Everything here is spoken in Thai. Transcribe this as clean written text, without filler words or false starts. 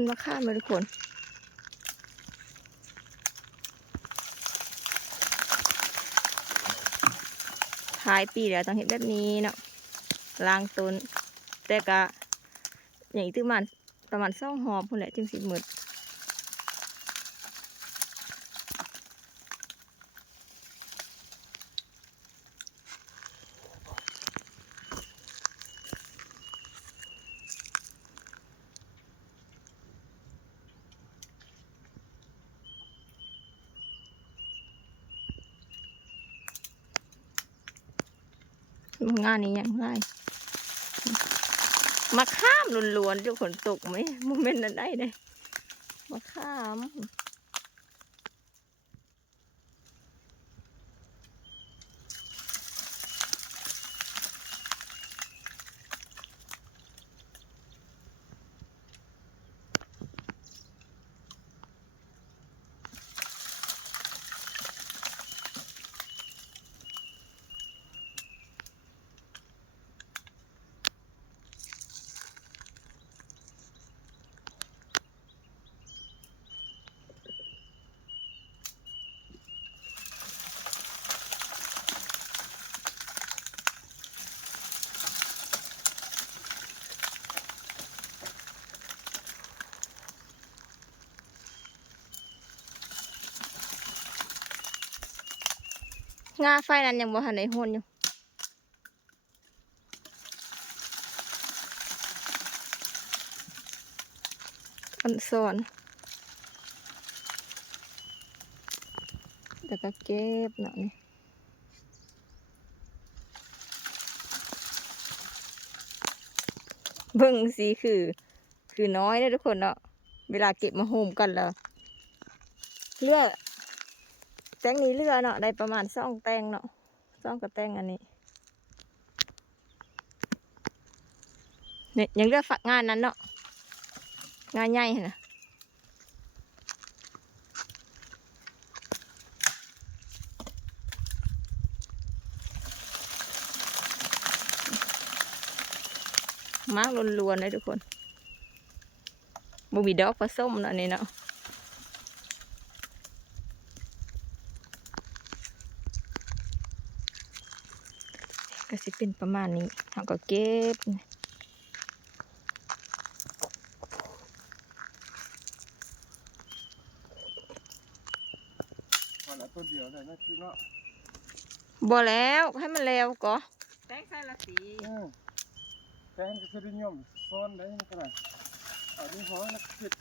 นมะข่ามเลยทุกคนท้ายปีแล้วต้องเห็นแบบนี้เนาะล้างต้นแต่ก็อย่างที่มันประมาณ2 หอบพุ่นแหละจึงสิหมดงานนี้ยังไงมะข่ามล้วนๆทุกคนตกไหมโมเมนต์นั้นได้เลยมะข่ามงาไฟนั้นยังบ่ทันได้โหนอยู่อันสอนแต่ก็เก็บเนาะนี่เบิ่งสีคือน้อยนะทุกคนเนาะเวลาเก็บมาโฮมกันแล้วเลือกแตงนี้เลือกเนาะได้ประมาณ2 แตงเนาะ2 กับแตงอันนี้เนี่ยยังเลือกฝักงานนั้นเนาะงานใหญ่นะมากล้วนๆเลยทุกคนบ่มีดอกผสมเนาะนี่เนาะก็สิเป็นประมาณนี้เราก็เก็บต้นเดียวเลยนะพี่เนาะบ่แล้วให้มันแล้วก็แตงใส่ละสีแต่ให้จะได้ยมซ้อนได้ยังไงอันนี้หัวนักเก็บ